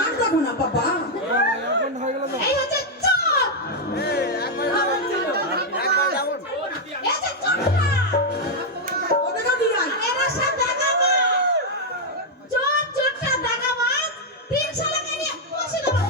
আর দেখো না বাবা, এই হচ্ছে চোর। এই যে চোরটা। ওদেরকে দিয়ে আয়। এরা সব দাগাবাজ। চোর চোরটা দাগাবাজ। 300 টাকা নিয়ে বসে দেবো।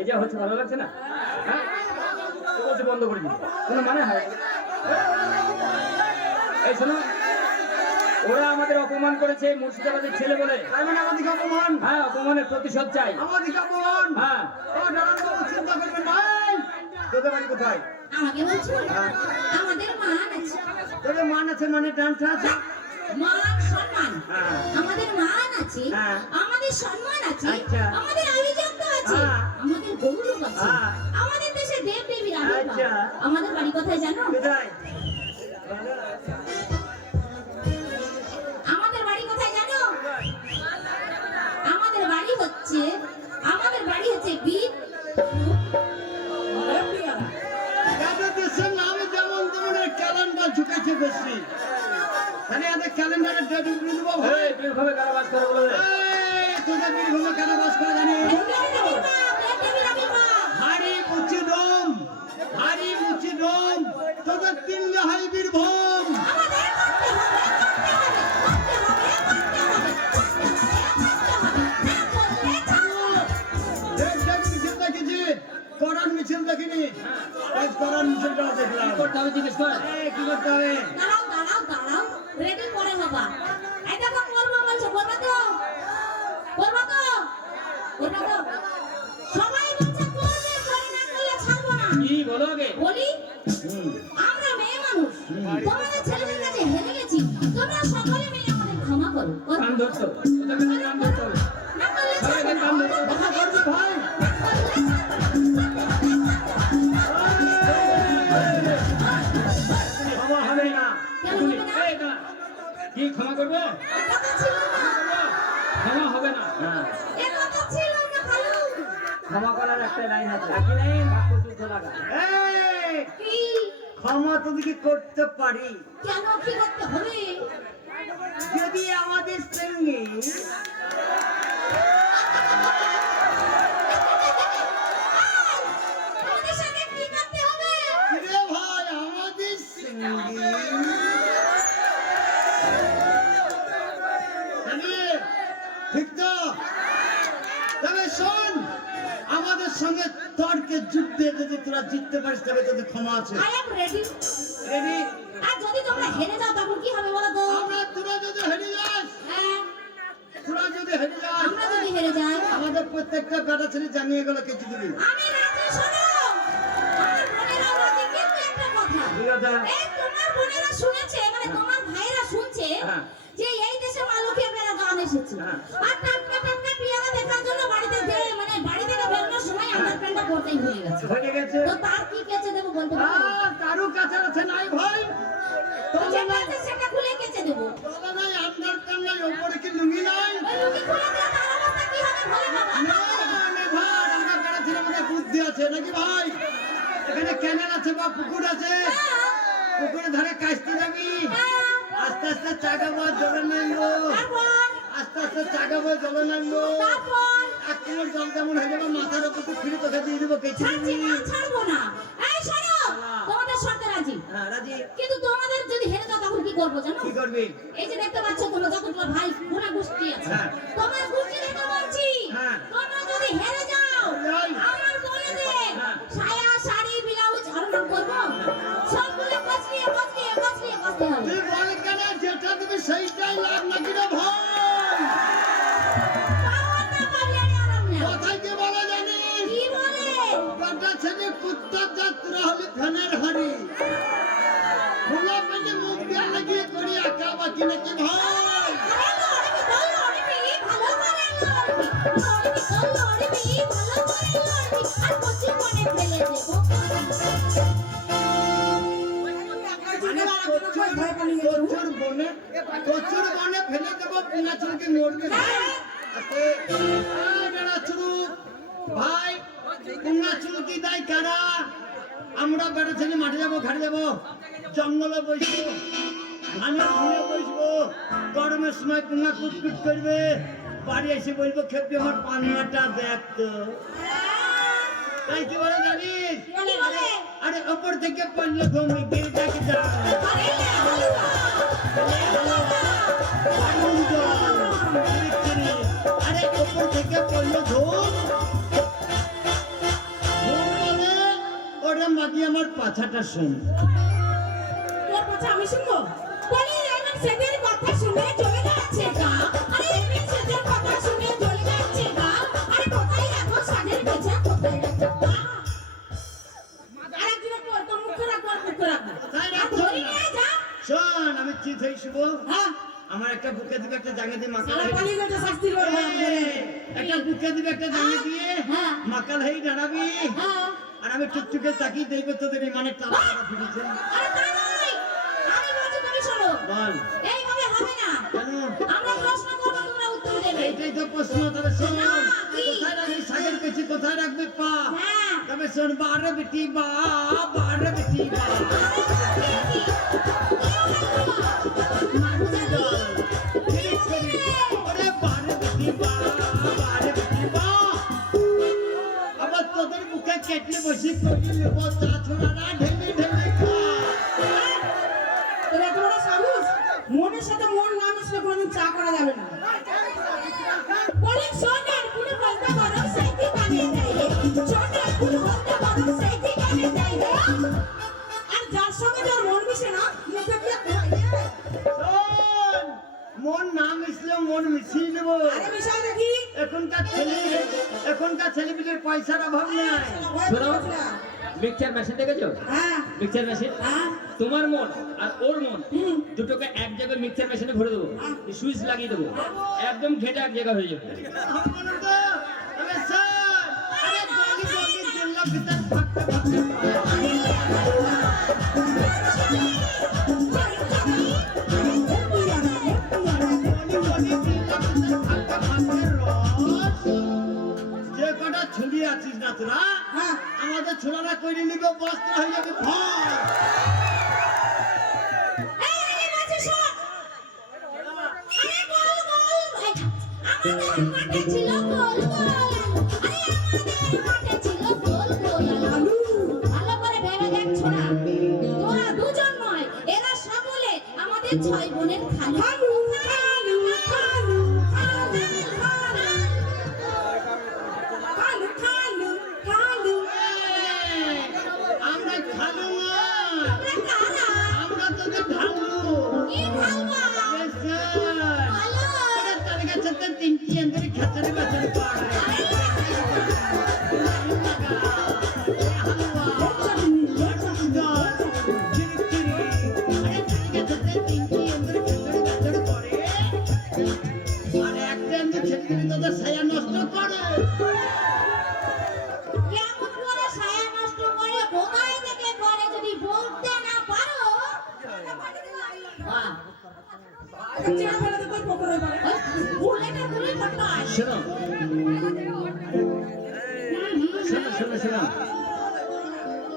এই যা হচ্ছে ভালো লাগছে না, হ্যাঁ বলছে বন্ধ করে দিন, কোনো মানে হয়? এই শোনো, ওরা আমাদের অপমান করেছে মুর্শিদাবাদের ছেলে বলে। মানে আমাদেরকে অপমান, হ্যাঁ অপমানের প্রতিশোধ চাই আমাদেরকে অপমান। হ্যাঁ ও নারায়ণ বাবু চিন্তা করবেন ভাই। তোদের বাড়ি কোথায়? আমাকে বলছো আমাদের মান আছে। তোদের মান আছে মানে ডান্সা আছে? মান সম্মান, আমাদের মান আছে, আমাদের সম্মান আছে, আচ্ছা। আমাদের আভিজাত্য আছে, আমাদের গৌরব আছে, আমাদের দেশে দেব দেবীর আবির্ভাব। আচ্ছা। আমাদের বাড়ি কোথায় জানো? কোথায়? আমাদের বাড়ি কোথায় জানো? আমাদের বাড়ি হচ্ছে বীর। যাদের দেশের নামে যেমন তেমন ক্যালেন্ডার ঝুঁকেছে বেশি, তাহলে আমাদের ক্যালেন্ডারের ডেট উঠে দেবো ভাই। বীরভূমে কারা বাস করে বলে? তোদের বীরভূমে কেন বাস করে জানি? হাড়ি মুচি ডোম, হাড়ি মুচি ডোম, তোদের তিনলে হয় বীরভূম। মিছিল দেখেছি, করার মিছিল দেখিনি, করার মিছিলটা দেখলাম। করতে হবে জিজ্ঞেস কর। কি করতে হবে? দাঁড়াও দাঁড়াও দাঁড়াও, রেডি করে হবা। এই দেখো করবো বলছো, করবা তো? করবা তো? করবা তো? সবাই বলছে করবে, করে না করলে ছাড়বো না। কি বলো আগে? বলি আমরা মেয়ে মানুষ, তোমাদের ছেলেদের কাছে হেরে গেছি, তোমরা সকলে মিলে আমাদের ক্ষমা করো। কান ধরছো, ওদের কাছে কান ধরতে হবে। না করলে সবাইকে ছাড়বো কান না। ধরতে হবে। কথা বলবি ভাই? ক্ষমা হবে না। কেন হবে না? এই দাঁড়া। কি ক্ষমা করবে? কথা ছিল না, ক্ষমা হবে না। এ কথা ছিল না ভালো। ক্ষমা করার একটা লাইন আছে, একই লাইন বাক্য যুদ্ধ লাগা। এই, কি? ক্ষমা তোদেরকে করতে পারি কেন কি করতে হবে? যদি আমাদের সঙ্গে আমাদের সাথে কি করতে হবে? রে ভাই, আমাদের সঙ্গে ঠিক তো? তবে শোন, আমাদের সঙ্গে তর্কে যুদ্ধে যদি তোরা জিততে পারিস তবে তোদের ক্ষমা আছে। I am ready. রেডি? আর যদি তোমরা হেরে যাও তখন কি হবে বলো তো? তোরা যদি হেরে যাস, হ্যাঁ, তোরা যদি হেরে যাস, আমরা যদি হেরে যাই, আমাদের প্রত্যেকটা বেটা ছেলে জানিয়ে গেল কেটে দিবি। আমি রাজি, শোনো। আমার বোনেরা রাজি, কিন্তু একটা কথা। ঠিক আছে? এই তোমার বোনেরা শুনেছে, মানে তোমার ভাইয়েরা শুনছে হ্যাঁ। যে এই দেশে মা লক্ষ্মীর মেলা গান এসেছে। হ্যাঁ। আর টাটকা টাটকা পিয়ারা দেখার জন্য বাড়িতে মানে বাড়ি থেকে বেরোনোর সময় আন্ডারপ্যান্টটা পরতেই ভুলে গেছে। হয়ে গেছে। তো তার কি কেচে দেবো বলতে পারো? কারু কাছে আছে নাই ভাই? যেটা আছে সেটা খুলে কেচে দেবো। তবে নাই, আন্ডার প্যান্ট নাই, ওপরে কি লুঙ্গি নাই? ওই লুঙ্গি খুলে দিলে তার অবস্থা কি হবে বলে বাবা? না, ভাই, আমরা বেটা ছেলে মনে বুদ্ধি আছে নাকি ভাই? এখানে ক্যানেল আছে বা পুকুর আছে, পুকুরের ধারে কাশতে যাবি, আস্তে আস্তে চাগাবো জলে নামবো, তারপর আস্তে আস্তে চাগাবো জলে নামবো, তারপর এক কোমর জল যেমন হয়ে যাবে মাথার উপর তো ফিরে তোকে দিয়ে দিবো কেচে ছাড়ছি দিবি। না, ছাড়বো না। এই শোনো, তোমাদের শর্তে রাজি, হ্যাঁ রাজি। কিন্তু তোমাদের যদি হেরে যাও তখন কি করবো জানো? কি করবি? এই যে দেখতে পাচ্ছ তোমরা, যখন তোমার ভাই পুরা গোষ্ঠী আছে, হ্যাঁ। তোমার গোষ্ঠী দেখে বলছি, হ্যাঁ। তোমরা যদি হেরে যাও যাই। আমার বোনেদের হ্যাঁ। সায়া শাড়ি ব্লাউজ হরণ করবো, সবগুলো কচলিয়ে কচলিয়ে কচলিয়ে কচতে হবে। তুই বল কেন, যেটা তুমি সেইটাই লাভ নাকি রে ভাই? পাওয়ার না পাবি আর আরাম না। কথায় কি বলে জানিস? কি বলে? বেটা ছেলে কুত্তার যাত্রা হলে ধানের হাড়ি, ভোলা পেটে মুখ দিয়ে লাগিয়ে করি একা বাকি নাকি ভাই? ভয় পালিয়ে গেছে। প্রচুর বনে ফেলে দেবো পুনাচুরকে মরবে না। আস্তে, বেড়াচুরু ভাই, পুনাচুরু কি দায় কারা? আমরা বেড়াচ্ছি মাঠে যাবো, ঘাটে যাবো, জঙ্গলে বসবো, ধানের ফুলে বসবো, গরমের সময় পুনা কুটকুট করবে, বাড়ি এসে বলবো খেপি আমার পানিয়াটা দেখতো। তাই কি বলে জানিস? কি বলে? আরে ওপর থেকে পড়লো ঘুমি গিলটাকে যা আরে হালুয়া আরে ওপর থেকে পড়লো ধূপ ওরে মাগি আমার পাছাটা শুন। তোর কথা আমি শুনবো? বলি এমন সেদের কথা শুনে চলে যাচ্ছে গা। আরে এমন সেদের কথা শুনে চলে যাচ্ছে গা। আরে কোথায় রাখো সাদের বেচা, কোথায় রাখো গা? আরেকদিন পর তো মুখ রাখো, মুখ রাখো। কোথায় আর রাখবো? ধরে নিয়ে যা। শোন আমি চিত হয়ে শুভ হ্যাঁ, আমার একটা বুকে দিবে একটা জাঙ্গে দিয়ে মাকাল সারা পালিয়ে গেছে, শাস্তি করবো আমাদের। একটা বুকে দিবে একটা জাঙ্গে দিয়ে হ্যাঁ। মাকাল হয়ে দাঁড়াবি হ্যাঁ। আর আমি টুকটুকে তাকিয়ে দেখবে তোদের এই মানে টালা ফিরেছে। আরে তাই নয়। আমি বলছি তুমি শোনো। বল এইভাবে হবে না। কেন? আমরা প্রশ্ন করবো, তোমরা উত্তর দেবে। এইটাই তো প্রশ্ন। তবে শোন না, কি? কোথায় রাখবি সাগের পেছি, কোথায় রাখবি পা? হ্যাঁ। তবে শোন বারে বেটি বা, বারে বেটি বা ওরে বারে বেটি বা, বারে বেটি বা। আবার তোদের বুকে কেটলে বসি করি নেবো চা ছোড়ারা ঢেলে ঢেলে খা। তোর এত বড় সাহস? মনের সাথে মন না মিশলে কোনোদিন চা করা যাবে না। বলে সোনার ফুল বলতে বড় সাইতে কানে দেয় রে। সোনার ফুল বলতে বড় সাইতে কানে দেয় রে। আর যার সঙ্গে যার মন মিশে না, মুখে কি আর হয় রে? শোন, মন না মিশলে মন মিশিয়ে নেবো। আরে মিশাই দেখি। এখনকার ছেলেপিলের পয়সার অভাব নাই। ভয় শোনো। পাচ্ছি না। মিক্সচার মেশিন দেখেছো? হ্যাঁ, মিক্সচার মেশিন হ্যাঁ। তোমার মন আর ওর মন দুটোকে এক জায়গায় মিক্সচার মেশিনে ভরে দেবো, সুইচ লাগিয়ে দেবো, একদম ঘেটে এক জায়গা হয়ে যাবে। বলুন তো, তবে শোন, আরে গলি গলি জেলা ভিতর ফাঁকতে ফাঁকতে যে কটা ছুরি আছিস না তোরা হ্যাঁ। আমাদের ছোড়ারা করে নিবে বস্ত্র হয়ে যাবে ভয়। এই আরে বাচ্চা শোন। আরে গোল গোল। আমাদের মাঠে ছিল গোল গোল আলু। আরে আমাদের মাঠে ছিল গোল গোল আলু। ভালো করে ভেবে দেখ ছোড়া। তোরা দুজন নয়, এরা সকলে আমাদের ছয় বোনের খালু। খালু খালু খালু খালু খালু খালু খালু। আমরা খালু না, আমরা কারা? আমরা তোদের ঢালু। কি খালবা? তার কাছে তো তিনটি এন্দ্রি খেতারে বেচারে পাড়ে ছায়া নষ্ট করে। কেমন করে ছায়া নষ্ট করে, কোথায় থেকে করে, যদি বলতে না পারো। বাহ, চেয়ার ফেলে তো তোর পকড়ে পারে। ওই বুলেটে গুলি ফটায়। শোনো শোনো শোনো শোনো,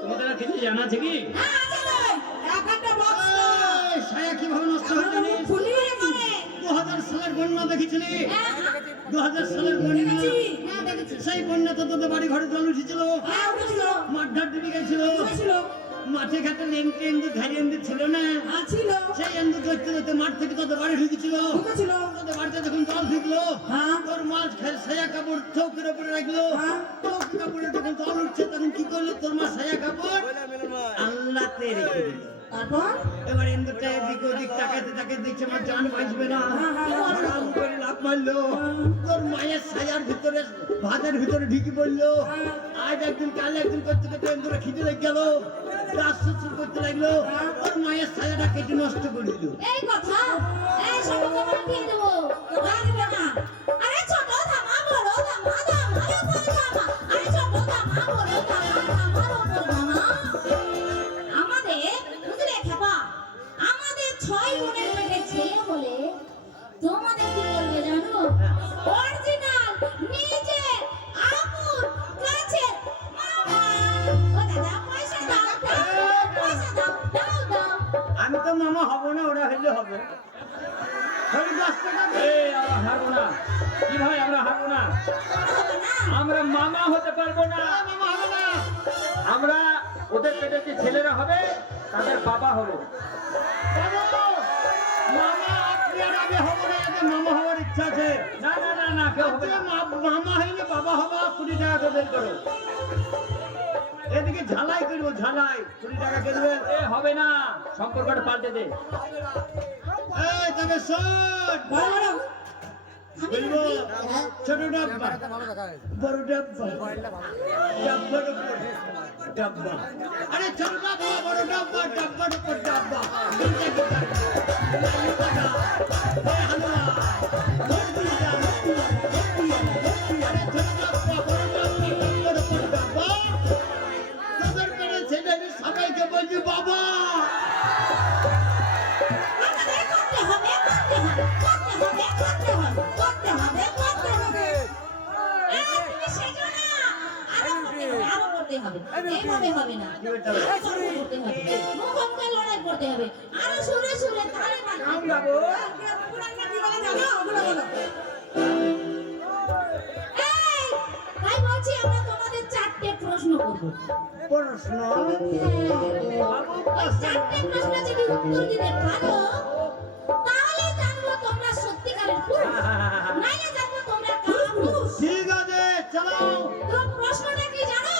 তোমাদের আর কিছু জানা আছে কি? হ্যাঁ, আছে রে। এক একটা বক্স এই ছায়া কিভাবে নষ্ট হয় জানিস? ফুলিয়ে করে। 2000 সালের বন্যা দেখেছিলি? হ্যাঁ, 2000 সালের বন্যা। দেখেছি। হ্যাঁ, দেখেছি। সেই বন্যাতে তোদের বাড়ি ঘরে জল উঠেছিল, হ্যাঁ, উঠেছিল। মাঠ ঘাট ডুবে গেছিল, উঠেছিল। মাঠে ঘাটে লেংটে এন্দু ধারি এন্দু ছিল না। হ্যাঁ, ছিল। সেই এন্দু ধরতে ধরতে মাঠ থেকে তোদের বাড়ি ঢুকেছিল। ঢুকেছিল। তোদের বাড়িতে যখন জল ঢুকলো, হ্যাঁ। তোর মাছ ছায়া কাপড় চৌকের উপরে রাখলো। হ্যাঁ। চৌকি কাপড়ে যখন জল উঠছে তখন কি করলো, তোর মা ছায়া কাপড় আল্লাহতে রেখে দিল। তারপর এবার ইন্দুটা এদিক ওদিক তাকাতে তাকাতে দেখছে আমার জান বাঁচবে না, হ্যাঁ, হ্যাঁ, আরাম করে লাফ মারলো। তোর মায়ের ছায়ার ভিতরে ভাতের ভিতরে ঢুকি পড়লো। আজ একদিন কাল একদিন করতে করতে ইন্দুরা খিদে লেগে গেল, গাছ সুসুর করতে লাগলো। তোর মায়ের ছায়াটা কেটে নষ্ট করে দিল। এই কথা, এই সব কথা দিয়ে দেবো। লাগবে না। আরে ছোট ধামা, বড় ধামা, ধামার উপর ধামা। আরে ছোট ধামা, বড় ধামা, ধামার উপর ধামা। আমাদের বুঝলে খেপা, আমাদের মামা হবো না, ওরা হইলে হবে। খালি 10 টাকা দে। এই আমরা হারবো না কি ভাই, আমরা হারবো না, আমরা মামা হতে পারবো না। মামা হবে না। আমরা ওদের পেটে যে ছেলেরা হবে তাদের বাবা হবো। বাবা, মামা আপনি আর আমি হবো না, এদের মামা হওয়ার ইচ্ছা আছে। না না না না, কেউ হবে না। মামা হইলে বাবা হবা, 20 টাকা বের করো। এদিকে ঝালাই করবো, ঝালাই 20 টাকা কে দেবেন? এ হবে না, সম্পর্কটা পাল্টে দে। এই তবে শোন, বড় বড় বলবো ছোট ডাব্বা, বড় ডাব্বা, ডাব্বার উপর ডাব্বা। আরে ছোট ডাব্বা, বড় ডাব্বা, ডাব্বার উপর ডাব্বা। লালু কাকা, এই হালুয়া, লট্টু যা, লট্টু যা, লট্টু যা, লট্টু যা। আরে ছোট ডাব্বা, বড় ডাব্বা, ডাব্বার উপর ডাব্বা। তোদের পেটে ছেলে সবাইকে বলছি বাবা। আমাদের করতে হবে, করতে হবে, করতে হবে, করতে হবে। তুমি সেজো না। আরো করতে হবে। এইভাবে হবে না। করতে হবে। মুখোমুখি লড়াই করতে হবে। আরো সুরে সুরে তালে তালে। পুরানা কি বলে জানো? ওগুলো বলো। এই, তাই বলছি আমরা তোমাদের 4টে প্রশ্ন করব। প্রশ্ন ওই 4টে প্রশ্ন যদি উত্তর দিতে পারো তাহলে জানবো তোমরা সত্যিকারের পুরুষ, নাইলে জানবো তোমরা কাপুরুষ। ঠিক আছে, চালাও। তো প্রশ্নটা কি জানো?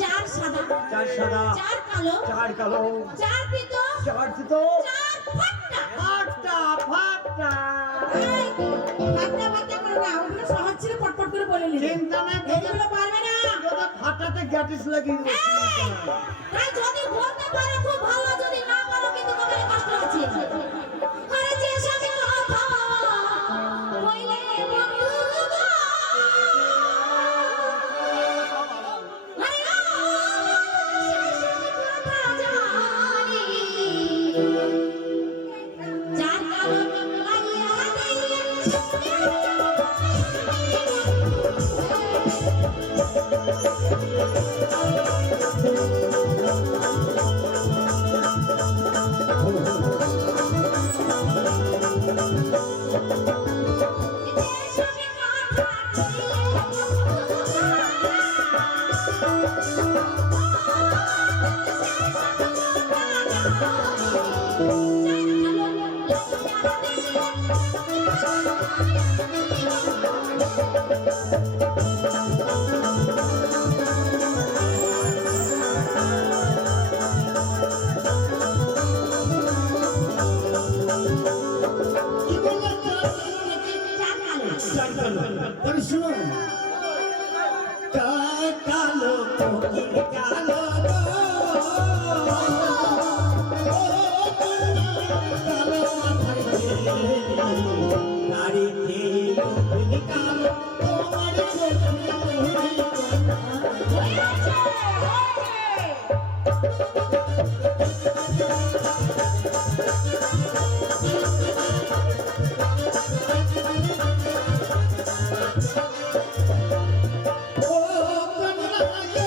4 সাদা, 4 সাদা, 4 কালো, 4 কালো, 4 পিতো, 4 চিতো, 4 ফাট্টা। ফাটা ফাটা। এই, বাচ্চা বাচ্চা করো না, ওগুলো সহজ ছিল, পটপট করে বলে নিলে। চিন্তা নেই, এইগুলো পারবে না। তোদের ফাটাতে গ্যাটিস লাগিয়ে দেবো। এই, তাই যদি বলতে পারো খুব ভালো, যদি না পারো কিন্তু তোমার কষ্ট আছে। আরে যে সবে কথা কইলে বন্ধু গো, আরে না, সেই সবে কথা জানি। যার কারণে লাগিয়া কি বললেন? চার কালো। তবে শুনুন, কালো কোকিল কালো গো, কালো মাথার নারীতে কোকিল কালো, তোমার চোখে হয়েছে, হয়েছে। ও কমলা গো,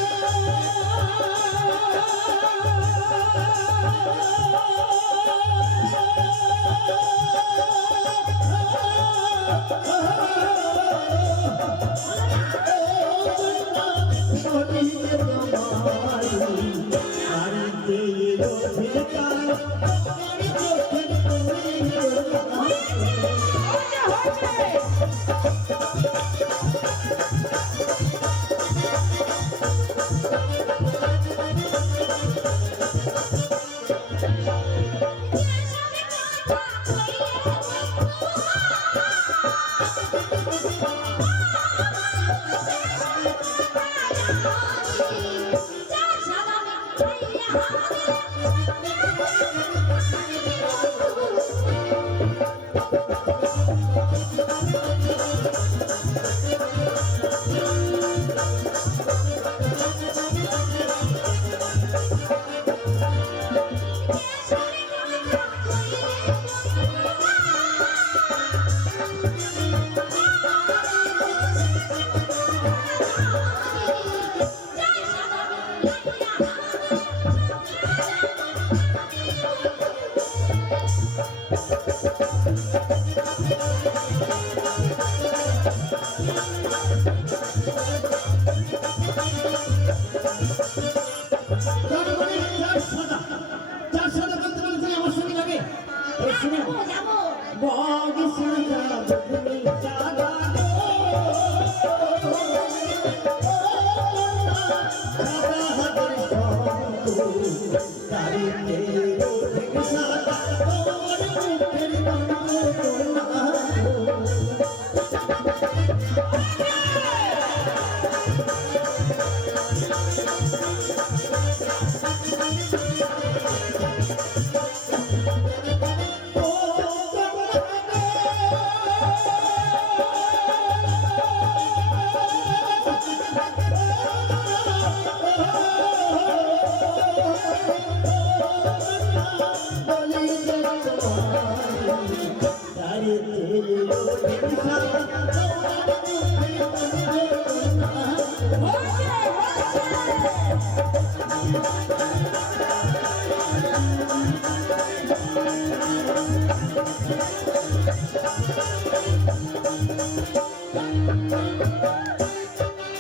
দাঁড়িয়ে ওঠে সাদা তোর মুখের গন্ধ না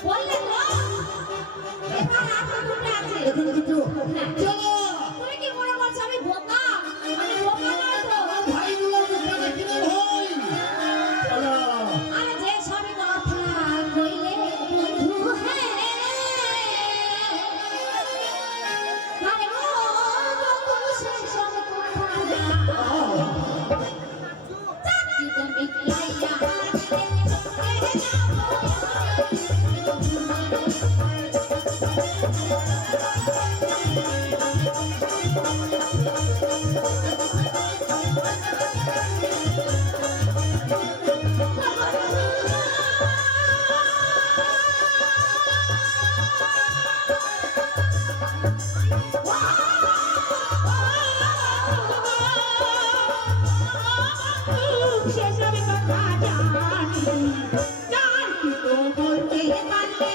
বললে তো এবার আর দুটো আছে এখন দুটো হ্যাঁ। চলো তুমি কি মনে করছো আমি বোকা? আমি বোকা নই তো। ভাইগুলো মুখে দেখি না ভাই চলো আরে যে সবই কথা কইলে বন্ধু হে আরে ও বন্ধু সে সব কথা চাকরি তুমি লাইয়া সেসব কথা জানি জানি তো বলতে পারলে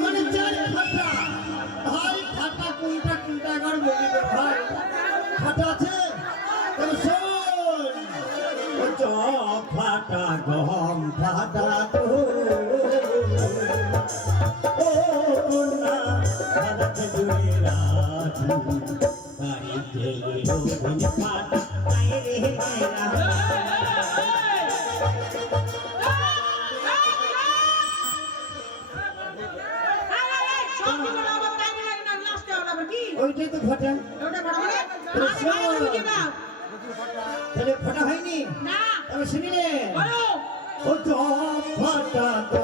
মানে চার ফাটা ভাই ফাটা কোনটা কোনটা একবার বলি তো ভাই ফাটা আছে তবে শোন ও চপ ফাটা গম ফাটা তো ও কোনা ফাটা জুড়ে রাখু বাড়িতে রোজ ফাটা বাইরে বাইরা ওইটাই তো ফাটা তাহলে ফাটা হয়নি তবে শুনিলে ও তো ফাটা তো